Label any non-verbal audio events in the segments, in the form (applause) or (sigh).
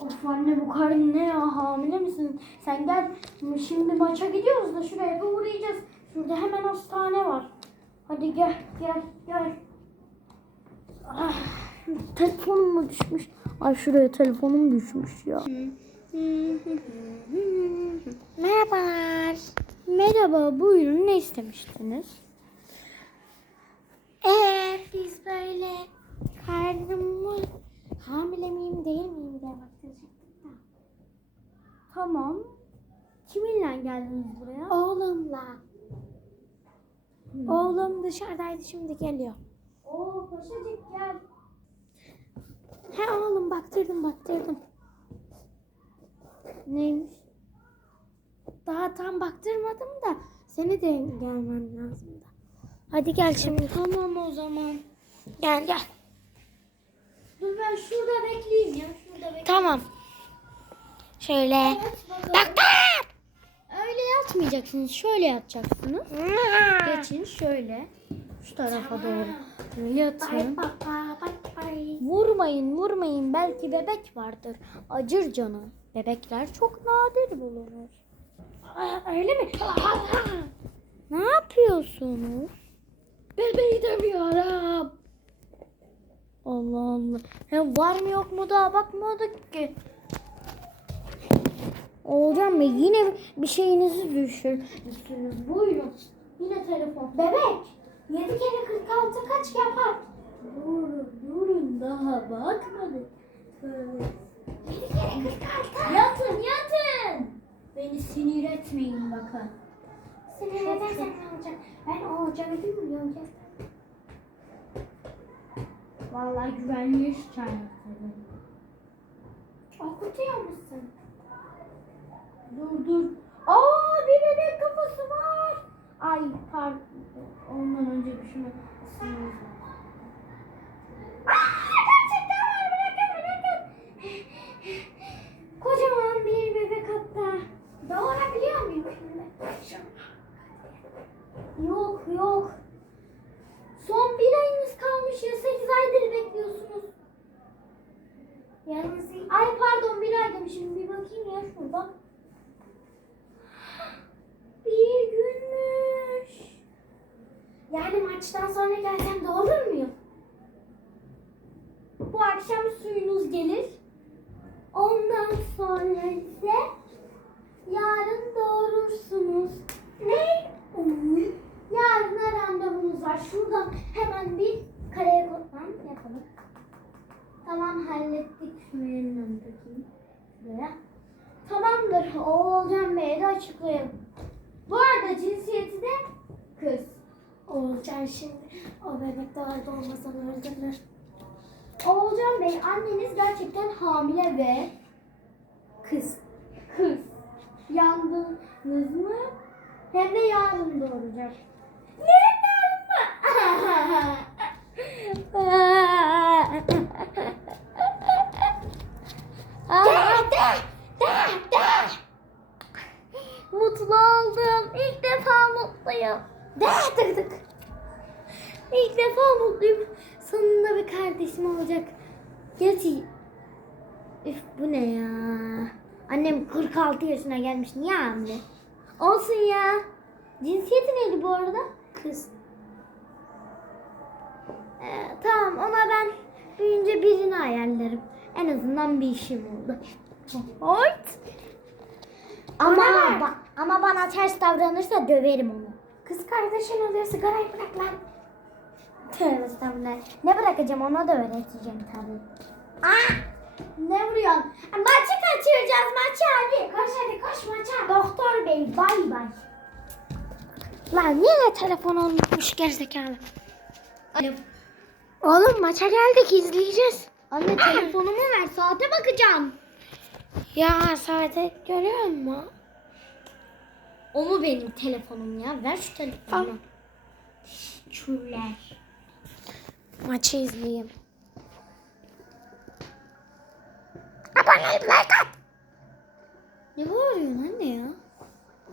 Of anne bu karın ne ya hamile misin? Sen gel şimdi maça gidiyoruz da şuraya bir uğrayacağız. Şurada hemen hastane var. Hadi gel gel gel. Ah, telefonum mu düşmüş? Ay şuraya telefonum düşmüş ya. Merhabalar. Merhaba buyurun ne istemiştiniz? Ee, biz böyle karnımı hamile miyim değil miyim da. Tamam. Kiminle geldiniz buraya? Oğlumla. Oğlum dışarıdaydı şimdi geliyor. Oo paşacık gel. He oğlum baktırdım baktırdım. Neymiş? Daha tam baktırmadım da seni de gelmen lazım da. Hadi gel şimdi. Tamam o zaman. Gel gel. Dur ben şurada bekleyeyim ya. Şurada bekleyeyim. Tamam. Şöyle. Doktor. Öyle yatmayacaksınız. Şöyle yatacaksınız. Geçin şöyle. Şu tarafa doğru. Yatın. Vurmayın vurmayın. Belki bebek vardır. Acır canı. Bebekler çok nadir bulunur. Aa, Öyle mi? Ne yapıyorsunuz? Bebeği demiyorum. Allah Allah. Hem var mı yok mu daha bakmadık ki. Olcan Bey yine bir şeyinizi düşürmüşsünüz. Buyurun. Yine telefon. Bebek. 7 kere 46 kaç yapar? Durun durun daha bakmadık. Tövbe. 7 kere 46. Yatın yatın. Beni sinir etmeyin bakın. Sinir edersen ne olacak? Ben o olacağını bilmiyorum. ya. Vallahi güvenli iş çaymaktadır. Okutuyor musun? Dur dur. Aa bir bebek kafası var. Ay pardon. Ondan önce düşünme. Gerçekten var. Bırakın bırakın. Kocaman bir bebek hatta. Doğurabiliyor muyum şimdi? Yok yok. Son bir ayınız kalmış ya. Sekiz bekliyorsunuz. Yalnız Ay pardon bir ay demişim. Bir bakayım ya şurada. Bir günmüş. Maçtan sonra gelsem doğurur muyum? Bu akşam suyunuz gelir. Ondan sonra ise yarın doğurursunuz. Ne? Uy, Yarına randevunuz var. Şuradan hemen bir kareye koddan yapalım. Tamam hallettik. Şunu elinden takayım. Buraya. Tamamdır. Oğulcan Bey'e de açıklayalım. Bu arada de. Olacak şimdi. O bebek doğar doğmasam öldürülür. Oğulcan Bey anneniz gerçekten hamile ve kız. Kız. Yandınız mı? Hem de yarın doğuracak. De. (laughs) Mutlu oldum. İlk defa mutluyum. De tık İlk defa mutluyum. Sonunda bir kardeşim olacak. Gerçi... Üf bu ne ya? Annem 46 yaşına gelmiş. Niye hamile? Olsun ya. Cinsiyeti neydi bu arada? Kız. Ee, tamam ona ben büyüyünce birini ayarlarım. En azından bir işim oldu. Hoyt. Ama ba- ama bana ters davranırsa döverim onu. Kız kardeşin oluyor sigarayı bırak lan. Tövbe estağfurullah. Ne bırakacağım ona da öğreteceğim tabii. Aa! Ne vuruyorsun? Maçı kaçıracağız maçı hadi. Koş hadi koş maça. Doktor bey bay bay. Lan yine telefon unutmuş gerizekalı. Alo. Oğlum maça geldik izleyeceğiz. Anne telefonumu ver saate bakacağım. Ya saate görüyor musun? O mu benim telefonum ya? Ver şu telefonu. Çürler maçı izleyeyim. Abone ol, like at. Ne bağırıyorsun anne ya?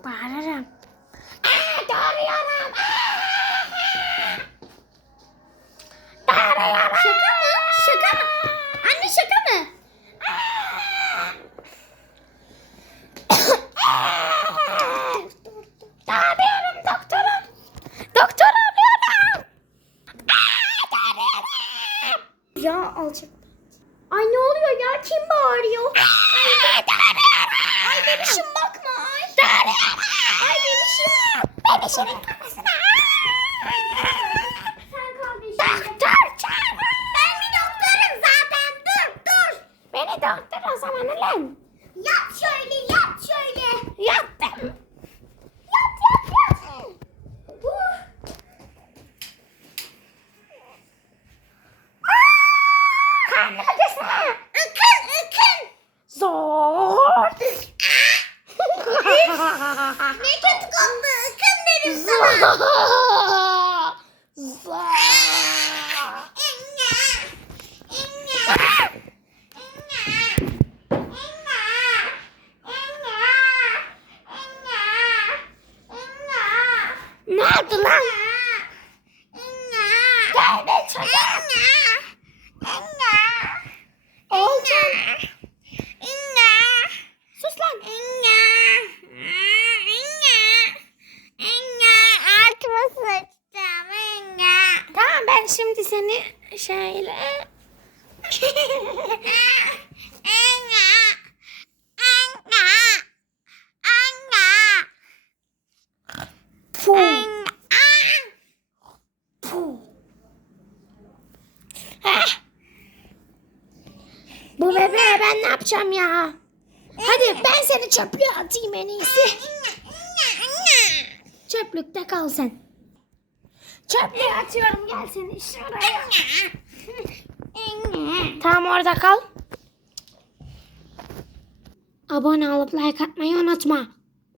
Bağırırım. Aa, doğruyorum. Aa, doğruyorum. Şaka mı? Şaka mı? Anne şaka mı? Aa, dur. (coughs) Doğruyorum. Bebişimin kafasına. Dur çağırma. Ben bir doktorum zaten. Dur dur. Beni doktor o zaman ulan. Yat şöyle yat şöyle. Yattım. Yat yat yat. Uh. Karnım acısına. Ikın ıkın. Zor. (laughs) Ne kötü koktu. Ikın dedim Zor. Zor. Ne oldu lan? Gel be çocuğum. Olcan. Sus lan. Tamam ben şimdi seni şöyle... Bu bebeğe ben ne yapacağım ya? Hadi ben seni çöplüğe atayım en iyisi. Çöplükte kal sen. Çöplüğe atıyorum gel sen işin oraya. (laughs) Tamam orada kal. Abone olup like atmayı unutma.